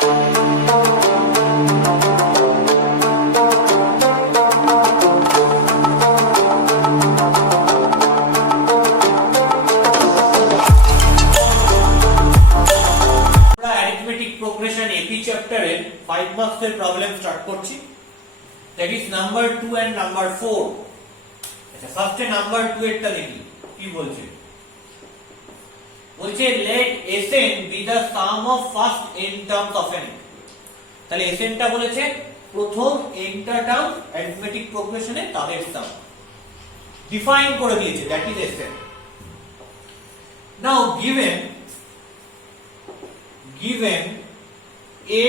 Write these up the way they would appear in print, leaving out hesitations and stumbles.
5 marks এর problem start করছি, that is number 2 and number 4। আচ্ছা, ফার্স্টে নাম্বার 2 এরটা দেখি কি বলছে। বলছে let Sn be the sum of first n terms of n। তাহলে Sn টা বলেছে প্রথম n টা টার্ম অ্যারিথমেটিক প্রোগ্রেশনে তাদের সাম, ডিফাইন করে দিয়েছে, that is Sn। now given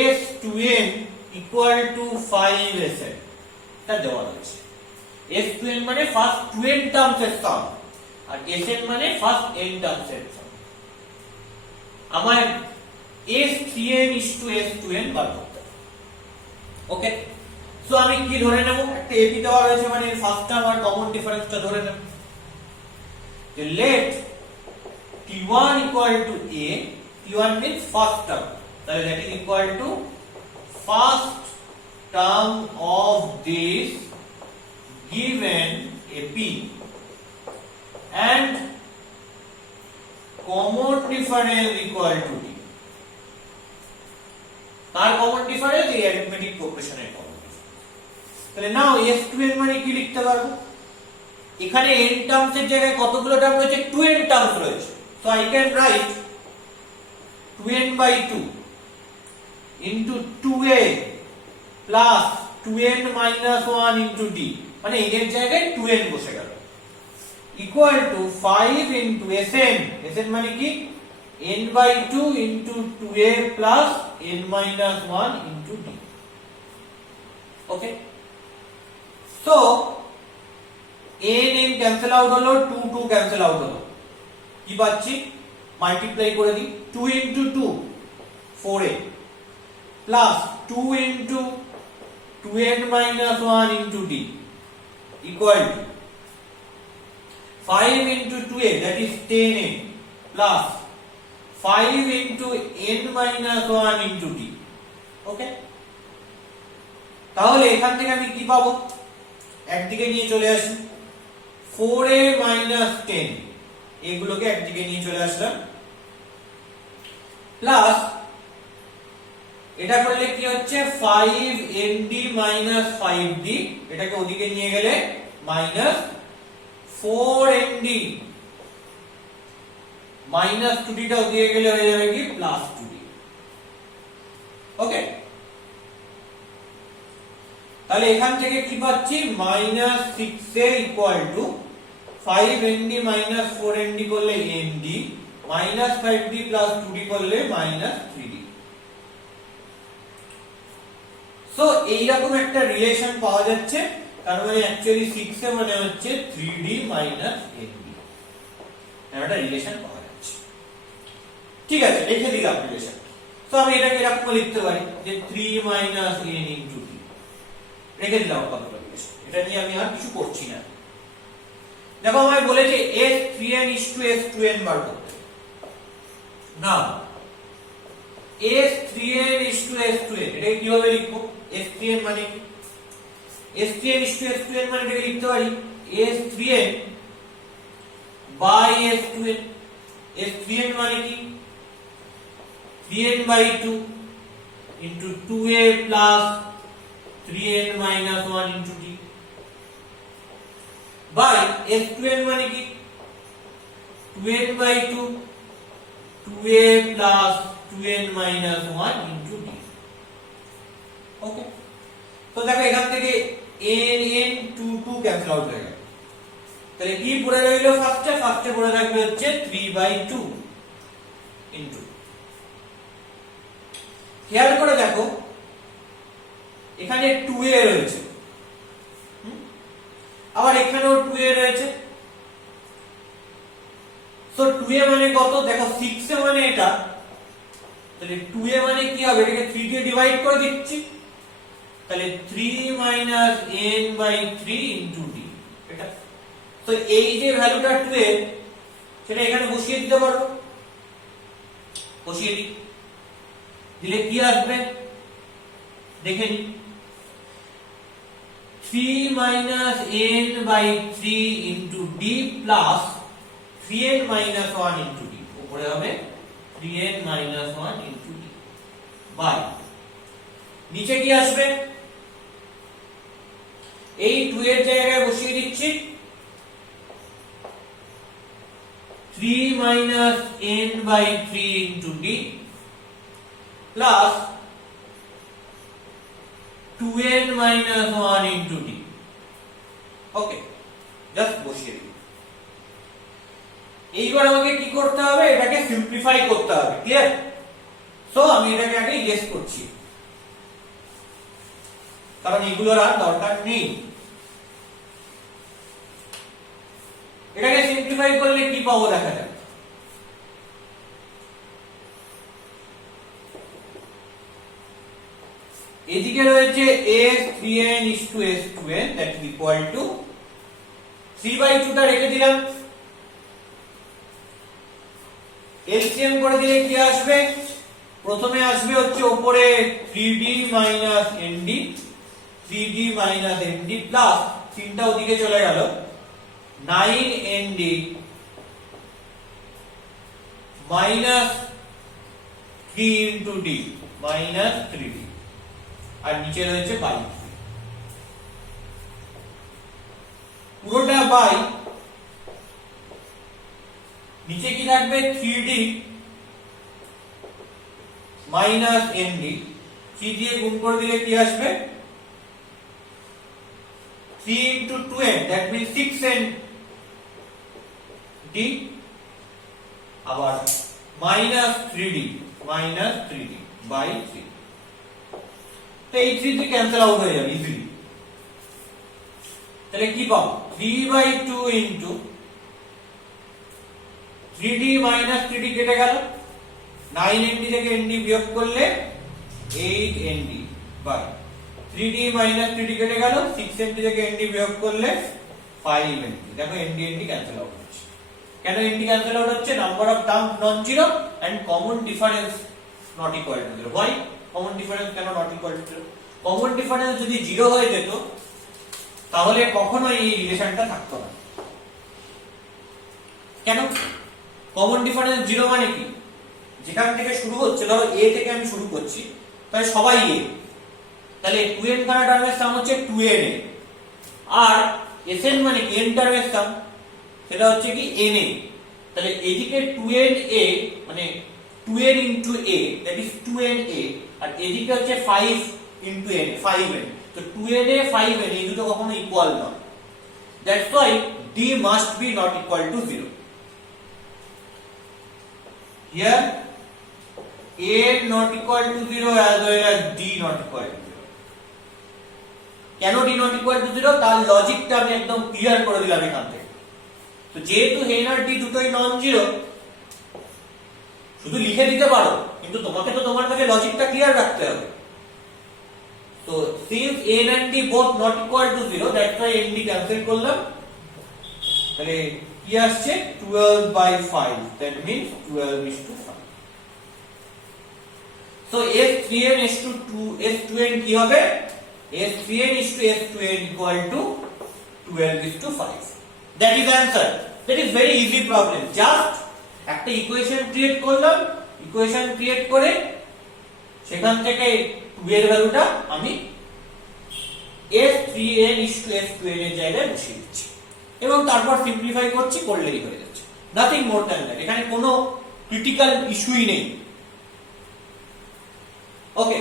s to n equal to 5Sn তা দেওয়া রয়েছে। s to n মানে ফার্স্ট 2n টার্মস এর সাম আর Sn মানে ফার্স্ট n টার্মস এর সাম। আমার s3n is to s2n বার করতে হবে। ওকে, সো আমি কি ধরে নেব, একটা ab দেওয়া রয়েছে মানে ফার্স্ট টার্ম আর কমন ডিফারেন্সটা ধরে নেব। যে let t1 equal to a, t1 means first term, তাহলে that is equal to first term of this given AP and common difference equal to D। তার কমন ডিফারেন্স এই অ্যারিথমেটিক প্রোগ্রেশনের কমন ডিফারেন্স। তাহলে নাও s2n মানে কি লিখতে পারবো, এখানে n terms এর জায়গায় কতগুলো টার্ম রয়েছে, 2n টার্মস রয়েছে। So I can write 2n/2 into 2a plus 2n minus 1 into d, মানে এর জায়গায় 2n বসে গেল, equal to 5 into Sn মানে কি n/2 into 2a plus n minus 1 into d। ওকে, so n ক্যান্সেল আউট হলো, 2 cancel out হলো, কি পাচ্ছি, মাল্টিপ্লাই করে দিই, 2 into 2 4a plus 2 into 2n minus 1 into d equal to 5 into 2a, that is 10a plus 5 into n minus 1 into d। ওকে, তাহলে এখান থেকে আমি কি পাবো, একদিকে নিয়ে চলে আসি 4a minus 10, এগুলোকে একদিকে নিয়ে চলে আসলাম, প্লাস এটা করলে কি হচ্ছে 5nd minus 5d, এটাকে ওদিকে নিয়ে গেলে minus 4nd minus 2d টা ওদিকে গেলে হয়ে যাবে কি plus 2d। ওকে, তাহলে এখান থেকে কি পাচ্ছি, minus 6a equal to 5nd minus 4nd করলে nd minus 5d plus 2d করলে minus 3d। সো এইরকম একটা রিলেশন পাওয়া যাচ্ছে, তার মানে অ্যাকচুয়ালি 6 এ মানে হচ্ছে 3d minus nd, একটা রিলেশন পাওয়া যাচ্ছে। ঠিক আছে, লিখে দিলাম রিলেশন। সো আমি এটাকে এরকম লিখতে পারি যে 3 minus n into d, রেখে দিলাম কতটা রিলেশন, এটা নিয়ে আমি আর কিছু করছি না। দেখো আমায় বলেছে s3n is to s2n বার করতে, না s3n is to s2n এটাকে কিভাবে লিখবো, s3n মানে কি, s3n is to s2n মানে এটাকে লিখতে পারি s3n by s2n। s3n মানে কি 3n/2 into 2a plus 3n minus 1 into d by s2n মানে কি 2n/2 2a plus 2n minus 1 into d। ওকে, তো দেখো এখান থেকে n 2 ক্যান্সেল আউট হয়ে গেল, তাহলে কি পড়ে রইল, ফার্স্টে পড়ে থাকবে হচ্ছে 3/2 into, খেয়াল করে দেখো এখানে 2a রয়েছে, আবার এখানেও 2a রয়েছে। সো 2a মানে কত, দেখো 6a মানে এটা, তাহলে 2a মানে কি হবে, এটাকে 3 দিয়ে ডিভাইড করে দিচ্ছি, তাহলে 3 minus n/3 into d এটা। তো এই যে ভ্যালুটা 2a সেটা এখানে বসিয়ে দিতে পারো, বসিয়ে দিই দিলে কি আসবে দেখে নি, 3 minus n by 3 into d plus 3n minus 1 into d, উপরে হবে 3n minus 1 into d by নিচে কি আসবে, এই 2 এর জায়গায় বসিয়ে দিচ্ছি 3 minus n by 3 into d plus 2n minus 1 into d. Okay, just বসিয়ে দিই। এইবার আমাকে কি করতে হবে, এটাকে সিম্পলিফাই করতে হবে, ক্লিয়ার? সো আমি এটাকে আগে ইয়েস করছি, কারণ এগুলোর আর দরকার নেই। এটাকে সিম্পলিফাই করলে কি পাবো দেখা যাক। এদিকে রয়েছে s3n is to s2n, that is equal to 3/2 টা রেখে দিলাম, এলসিএম করে দিলে কি আসবে, প্রথমে আসবে হচ্ছে উপরে 3d minus nd, 3d minus nd plus 3টা ওদিকে চলে গেল 9nd minus 3 into d minus 3d, আর নিচে রয়েছে বাই, পুরোটা বাই, নিচে কি থাকবে 3d minus nd, 3 দিয়ে গুণ করে দিলে কি আসবে 3 into 2n, that means 6n d, আবার minus 3d by 3, তো এই 3 দিয়ে ক্যান্সেল আউট হয়ে যাবে ইজিলি। তাহলে কি পাবো 3/2 into 3d minus 3d কেটে গেল, 9nd থেকে nd বিয়োগ করলে 8nd by 3d minus 3d কেটে গেল, 6nd থেকে nd বিয়োগ করলে 5nd, দেখো nd ক্যান্সেল আউট হচ্ছে। কেন nd ক্যান্সেল আউট হচ্ছে, number of term non zero and common difference not equal to 0। why common difference কেন not equal to 0? Common difference যদি 0 হয়ে যেত তাহলে কখনোই এই রিলেশনটা থাকতো না। কেন কমন ডিফারেন্স 0 মানে কি, যেখান থেকে শুরু হচ্ছে, ধরো a থেকে আমি শুরু করছি, তাহলে সবাই a, তাহলে 2n খানা টার্মের সাম হচ্ছে 2na, আর sn মানে কি n টার্মের সাম, সেটা হচ্ছে কি na, তাহলে এদিকে 2na মানে 2n into a, that is 2na, আর এদিকে হচ্ছে 5 into n, 5n, তো 2na 5n এই দুটো কখনো ইকুয়াল নয়, that's why d must be not equal to 0. Here a not equal to 0 as well as d not equal to 0. কেন d not equal to 0 তার লজিকটা আমি একদম ক্লিয়ার করে দিলাম এখান থেকে। তো যেহেতু n আর d দুটোই নন জিরো, শুধু লিখে দিতে পারো, কিন্তু তোমাকে তো তোমার কাছে লজিকটা ক্লিয়ার রাখতে হবে। তো since n and d both not equal to 0, that's why n d cancel করলাম, তাহলে কি আসছে 12/5, that means 12 is to 5. So s3n is to 2 s2n কি হবে, s3n is to s2n equal to 12 is to 5. That is answer. That is very easy problem. Just একটা equation create করলাম, equation create করে সেখান থেকে 2 এর ভ্যালুটা আমি s3n is to s2n এর জায়গায় বসিয়ে দিচ্ছি এবং তারপর সিম্পলিফাই করছি, করলেই হয়ে যাচ্ছে। নাথিং মোর দ্যান দ্যাট, এখানে কোনো ক্রিটিক্যাল ইস্যুই নেই। Okay,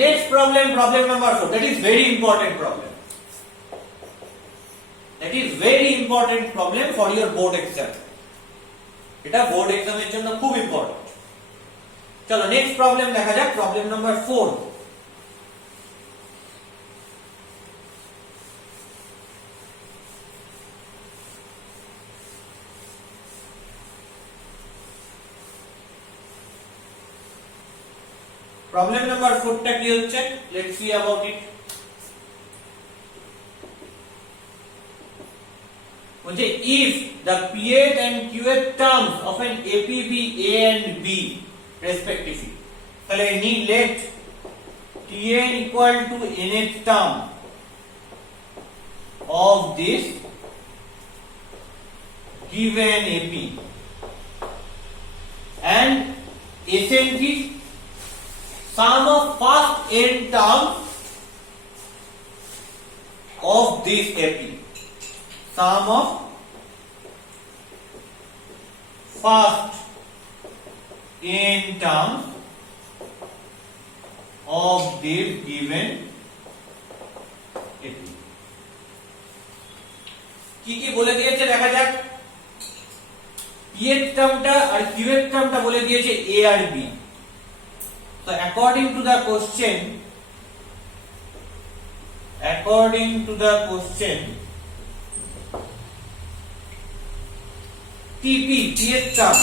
next problem, problem number 4, that is very important problem. That is very important problem for your board exam. এটা বোর্ড এক্সামের জন্য খুব ইম্পর্টেন্ট। চলো নেক্সট প্রবলেম দেখা যাক, প্রবলেম নাম্বার 4। প্রবলেম নাম্বার 4টা কি হচ্ছে, লেটস সি অ্যাবাউট ইট। বলছে if the pth and qth terms of an APB A and B respectively তাহলে let Tn equal to nth term of this given AP and Sn is sum of first n term of this AP, sum of first n terms of this given AP. কি কি বলে দিয়েছে দেখা যাক। P এর টার্মটা আর Q এর টার্মটা বলে দিয়েছে A আর B। So according to the question TP, P এর term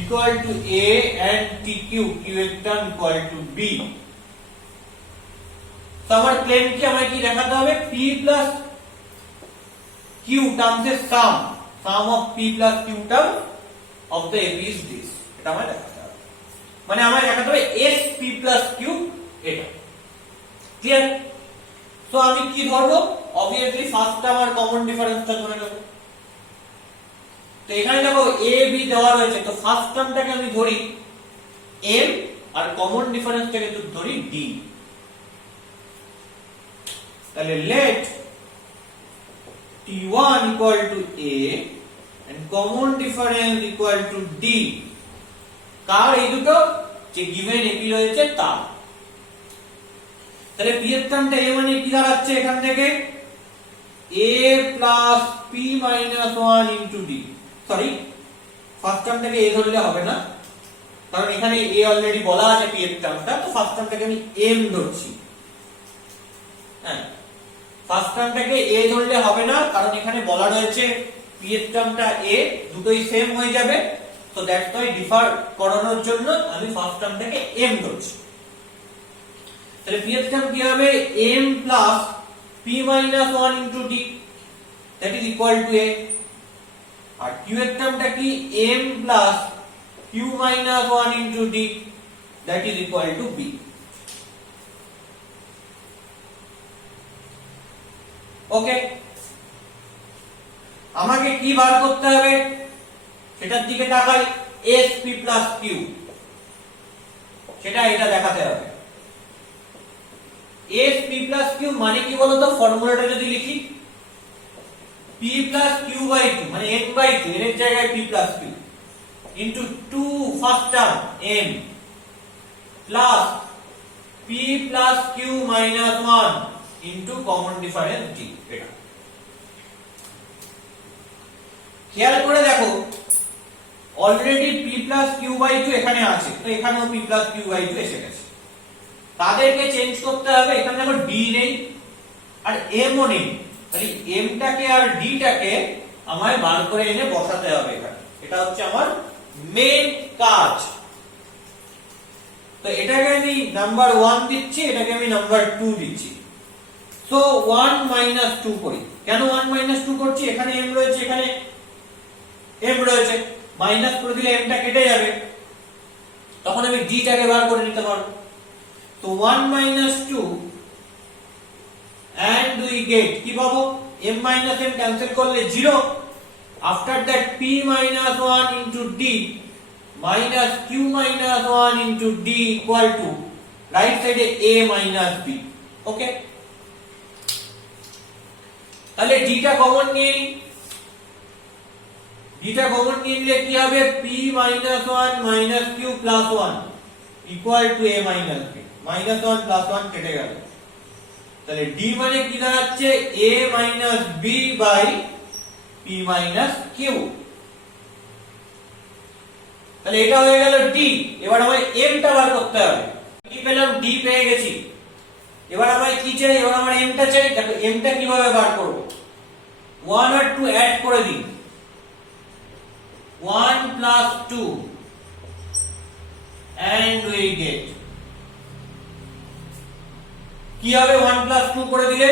equal to A and TQ, Q এর টার্ম equal to B। তো আমার ক্লেম কি আমায় কি দেখাতে হবে? P plus Q terms এর sum of P plus Q term of the AP is this, এটা আমায় দেখাতে হবে। মানে আমায় দেখাতে হবে S P plus Q এটা। ক্লিয়ার? সো আমি কি ধরবো? obviously ফার্স্ট টার্ম আর কমন ডিফারেন্সটা ধরে নেব। তো এখানে দেখো A B দেওয়া রয়েছে, তো ফার্স্ট টার্মটাকে আমি ধরি M আর কমন ডিফারেন্সটাকে ধরি D। তাহলে let T1 equal to A and common difference equal to D, কার এই দুটো যে given AP রয়েছে তার। তাহলে P এর টার্মটা A মানে কি দাঁড়াচ্ছে এখান থেকে? A plus P minus 1 into D। Sorry, first টার্মটাকে A ধরলে হবে না, কারণ এখানে A অলরেডি বলা আছে P এর টার্মটা, তো ফার্স্ট টার্মটাকে আমি M ধরছি। হ্যাঁ, ফার্স্ট টার্মটাকে A ধরলে হবে না, কারণ এখানে বলা রয়েছে P এর টার্মটা A, দুটোই সেম হয়ে যাবে। তো দ্যাটস ওয়াই ডিফার করানোর জন্য আমি ফার্স্ট টার্মটাকে M ধরছি। তাহলে P এর টার্ম কি হবে? M plus P minus 1 into D, that is equal to A। R Q এর টার্মটা কি? M plus Q minus 1 into D, that is equal to B। ওকে, আমাকে কি বার করতে হবে সেটার দিকে তাকাই। SP plus Q, সেটা এটা দেখাতে হবে। SP plus Q মানে কি বলতো? ফর্মুলাটা যদি লিখি P plus Q by 2 মানে n by 2, n এর জায়গায় P plus Q into 2 first term M plus P plus Q minus 1 into common difference D। এটা খেয়াল করে দেখো, already P plus Q by 2 এখানে আছে, তো এখানেও P plus Q by 2 এসে গেছে। তাদেরকে চেঞ্জ করতে হবে। এখানে দেখো D নেই আর M ও নেই, তাহলে M টাকে আর D টাকে আমায় বার করে এনে বসাতে হবে এখানে। এটা হচ্ছে আমার মেইন কাজ। তো এটাকে আমি নাম্বার 1 দিচ্ছি, এটাকে আমি নাম্বার 2 দিচ্ছি। সো 1 minus 2 করি। কেন 1 minus 2 করছি? এখানে M রয়েছে, এখানে M রয়েছে, মাইনাস করে দিলে M টা কেটে যাবে, তখন আমি D টাকে বার করে নিতে পারবো। তো 1 minus 2 and we get কি পাবো? M minus M ক্যান্সেল করলে 0। after that P minus 1 into D minus Q minus 1 into D equal to right side A minus B। ওকে, তাহলে D টা কমন নিয়ে নিই। D টা কমন নিলে কি হবে? P minus 1 minus Q plus 1 equal to A minus B। minus 1 plus 1 কেটে গেল, তাহলে D মানে কি দাঁড়াচ্ছে? A minus B by P minus Q। তাহলে এটা হয়ে গেল D। এবার আমায় M টা বার করতে হবে। কি পেলাম? D পেয়ে গেছি। এবার আমায় কি চাই? এবার আমার M টা চাই। দেখো M টা কিভাবে বার করব? 1 আর 2 অ্যাড করে দিই, 1 plus 2 and we get কি হবে? 1 plus 2 করে দিলে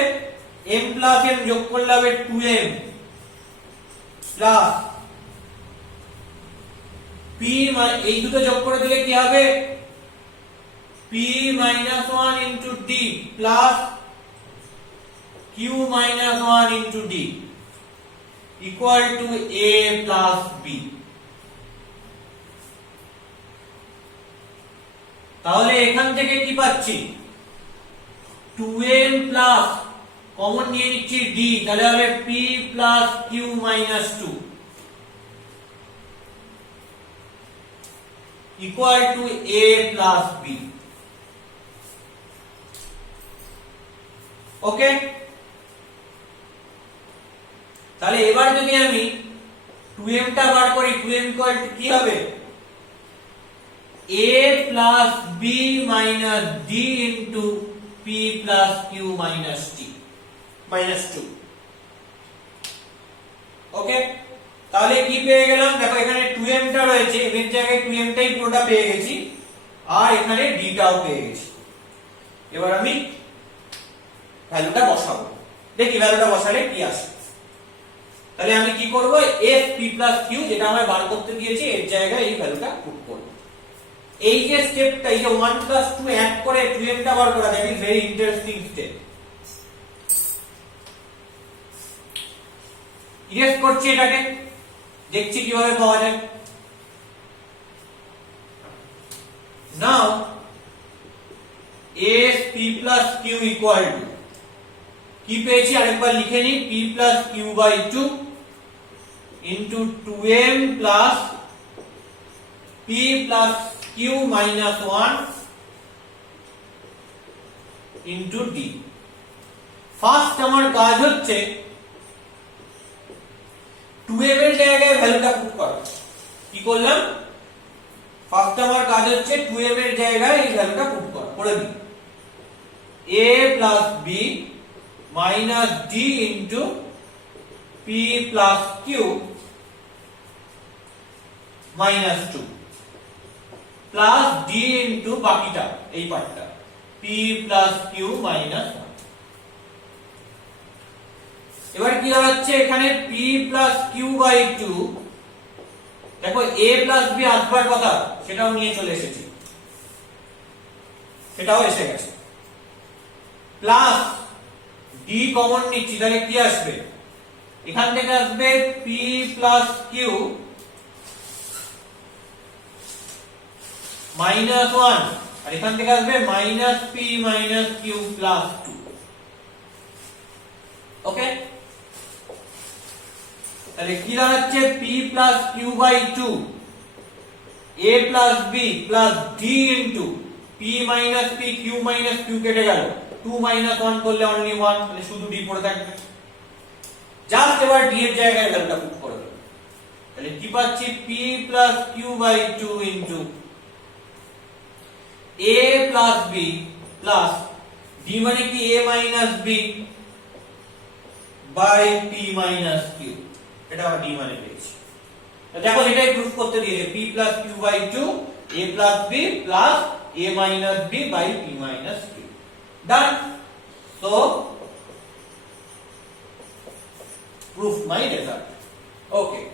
M plus M যোগ করলে হবে 2M plus p এই দুটো যোগ করে দিলে কি হবে p minus 1 into d plus q minus 1 into d equal to a plus b। তাহলে এখান থেকে কি পাচ্ছি 2m প্লাস কমন নিয়ে নিচ্ছি d, তাহলে হবে p plus q minus 2 equal to a plus b। ওকে, তাহলে এবার যদি আমি 2m টা বার করি 2m equal to কি হবে a plus b minus d into p plus q minus t minus 2। ওকে, তাহলে কি পেয়ে গেলাম দেখো এখানে 2m টা রয়েছে, এর জায়গায় 2m টাই পুরোটা পেয়ে গেছি আর এখানে d টাও পেয়ে গেছি। এবার আমি ভ্যালুটা বসাবো, দেখি ভ্যালুটা বসালে কি আসে। তাহলে আমি কি করব f p plus q যেটা আমরা বার করতে দিয়েছি এর জায়গায় এই ভ্যালুটা পুট করব। এই যে স্টেপটা এই যে 1 plus 2 অ্যাড করে 2m টা বার করা, that is very interesting step. Erase করছি এটাকে, দেখছি কিভাবে পাওয়া যায়। নাও s p plus q equal to কি পেয়েছি আরেকবার লিখে নিই p plus q by 2 into 2m plus p plus q minus 1 into d। First আমার কাজ হচ্ছে 2m এর জায়গায় ভ্যালুটা পুট করা। কি করলাম ফার্স্ট আমার কাজ হচ্ছে 2m এর জায়গায় এই ভ্যালুটা পুট করা, করে দিই a plus b minus d into p plus q minus 2 plus d into বাকিটা এই পার্টটা p plus q minus 1। এবার কি দাঁড়াচ্ছে এখানে p plus q by 2, দেখো a plus b আসবার কথা সেটাও নিয়ে চলে এসেছি, সেটাও এসে গেছে, প্লাস d কমন নিচ্ছি, তাহলে কি আসবে এখান থেকে আসবে p plus q minus 1 আর এখান থেকে আসবে minus p minus q plus 2। ওকে, তাহলে কি দাঁড়াচ্ছে p plus q by 2 a plus b plus d into p minus p q minus q কেটে গেল, 2 minus 1 করলে only 1, তাহলে শুধু d পড়ে থাকবে। জাস্ট এবার d এর জায়গায় ভ্যালুটা পুট করে দেব, তাহলে কি পাচ্ছি p plus q by 2 into a plus b plus d মানে কি a minus b by p minus q, এটা আমরা d মানে পেয়েছি। তো দেখো এটাই প্রুফ করতে দিয়েছে p plus q by 2 a plus b plus a minus b by p minus q। Done. So proof my result. Okay.